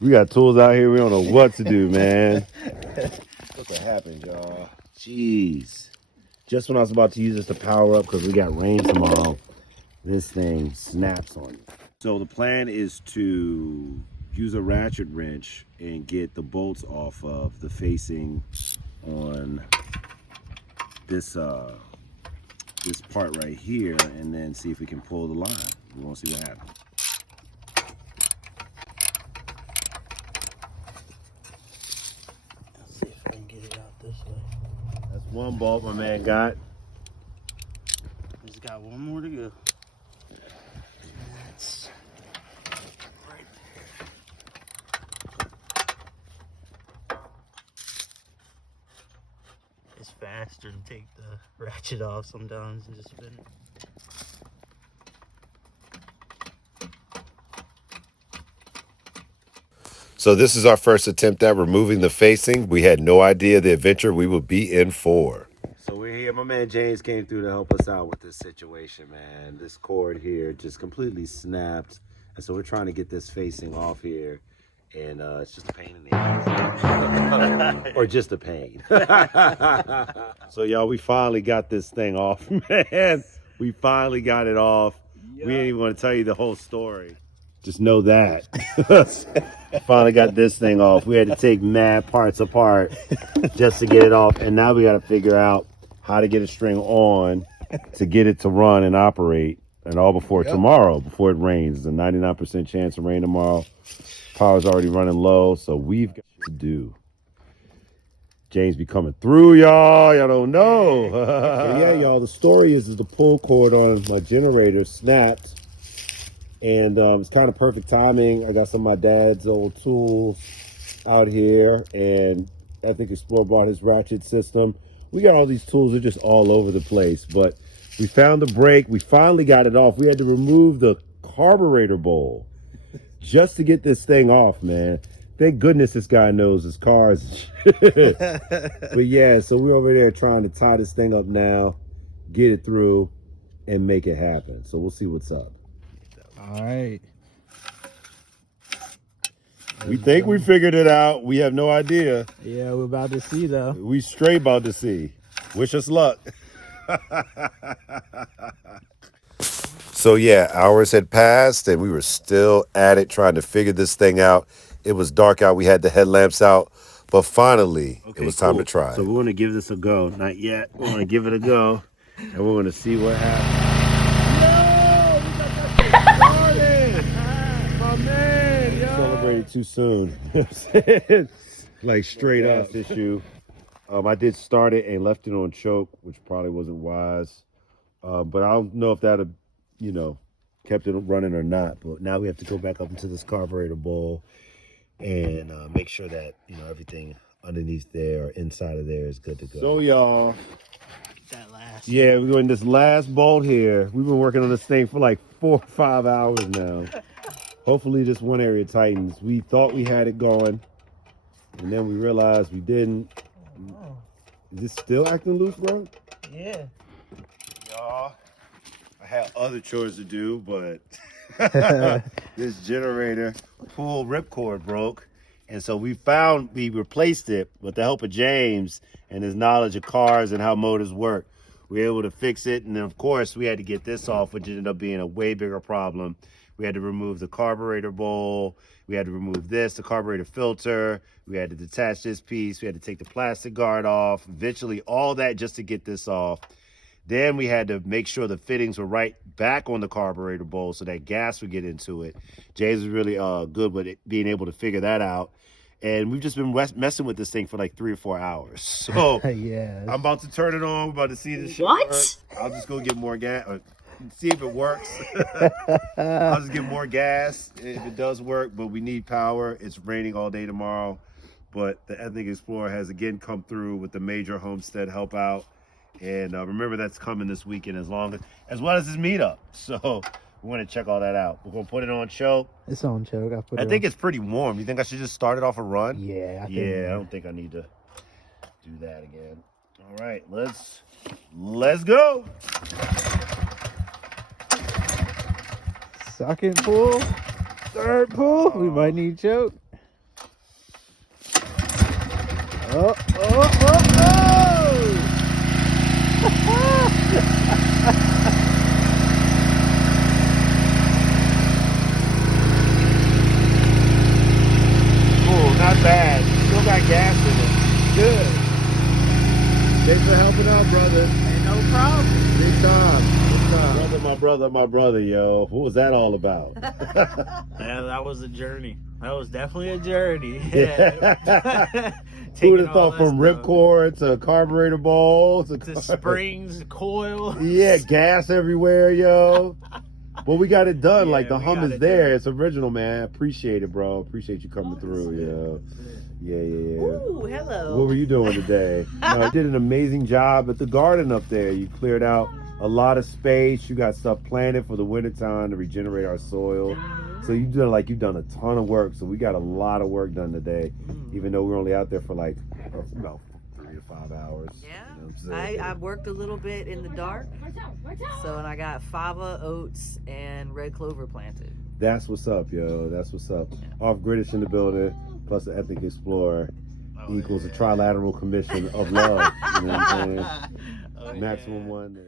We got tools out here. We don't know what to do, man. What happened, y'all? Jeez. Just when I was about to use this to power up because we got rain tomorrow, this thing snaps on you. So the plan is to use a ratchet wrench and get the bolts off of the facing on this this part right here, and then see if we can pull the line. We want to see what happens. Let's see if I can get it out this way. That's one bolt my man got. He's got one more to go. That's right there. It's faster to take the ratchet off sometimes and just spin it. So this is our first attempt at removing the facing. We had no idea the adventure we would be in for. So we're here. My man James came through to help us out with this situation, man. This cord here just completely snapped. And so we're trying to get this facing off here. And it's just a pain in the ass. Or just a pain. So y'all, we finally got this thing off, man. We finally got it off. Yep. We ain't even want to tell you the whole story. Just know that. Finally got this thing off. We had to take mad parts apart just to get it off. And now we got to figure out how to get a string on to get it to run and operate. And all before tomorrow, before it rains. There's a 99% chance of rain tomorrow. Power's already running low, so we've got to do. James be coming through, y'all. Y'all don't know. Yeah, y'all. The story is the pull cord on my generator snapped. And it's kind of perfect timing. I got some of my dad's old tools out here. And I think Explorer bought his ratchet system. We got all these tools. They're just all over the place. But we found the brake. We finally got it off. We had to remove the carburetor bowl just to get this thing off, man. Thank goodness this guy knows his cars. But yeah, so we're over there trying to tie this thing up now, get it through, and make it happen. So we'll see what's up. All right. We think we figured it out. We have no idea. Yeah, we're about to see though. We straight about to see. Wish us luck. So yeah, hours had passed and we were still at it trying to figure this thing out. It was dark out. We had the headlamps out, but finally it was time to try. So we're going to give this a go. Not yet. We're going to give it a go and we're going to see what happens. Celebrated too soon. Like straight up issue. I did start it and left it on choke, which probably wasn't wise. But I don't know if that have, kept it running or not. But now we have to go back up into this carburetor bowl and make sure that everything underneath there or inside of there is good to go. So y'all, That last. yeah, we're doing this last bolt here. We've been working on this thing for like 4 or 5 hours now. Hopefully this one area tightens. We thought we had it going, and then we realized we didn't. Oh. Is this still acting loose, bro? Yeah. Y'all, I had other chores to do, but this generator pull ripcord broke. And so we replaced it with the help of James and his knowledge of cars and how motors work. We were able to fix it. And then, of course, we had to get this off, which ended up being a way bigger problem. We had to remove the carburetor bowl. We had to remove the carburetor filter. We had to detach this piece. We had to take the plastic guard off. Eventually, all that just to get this off. Then we had to make sure the fittings were right back on the carburetor bowl so that gas would get into it. James was really good with being able to figure that out. And we've just been messing with this thing for like 3 or 4 hours. So yeah. I'm about to turn it on. We're about to see this shit What? work. I'll just go get more gas. See if it works. I'll just get more gas if it does work, but we need power. It's raining all day tomorrow. But the Ethnic Explorer has again come through with the major homestead help out. And remember, that's coming this weekend as well as this meetup. So we want to check all that out. We're going to put it on choke. It's on choke. I think it's pretty warm. You think I should just start it off a run? Yeah. I don't think I need to do that again. All right, let's go. So Second pull. Third pull. We might need choke. Oh, oh, oh, Oh, not bad. Still got gas in it. Good. Thanks for helping out, brother. Ain't no problem. Big time. Big time. My brother, yo. What was that all about? Yeah, that was a journey. That was definitely a journey. Yeah. Who would have thought from ripcord to carburetor balls to springs, coil. Yeah, gas everywhere, yo. But we got it done. Yeah, like the we hum got is it there. done. It's original, man. Appreciate it, bro. Appreciate you coming through, yo. Yeah. Ooh, hello. What were you doing today? No, you did an amazing job at the garden up there. You cleared out a lot of space. You got stuff planted for the wintertime to regenerate our soil. So you've done a ton of work. So we got a lot of work done today, even though we're only out there for like about 3 to 5 hours. Yeah, you know what I'm saying? I worked a little bit in the dark, so and I got fava, oats, and red clover planted. That's what's up, yo. That's what's up. Off Gritish in the building, plus the Ethnic Explorer equals a trilateral commission of love. You know what I'm saying? Maximum one.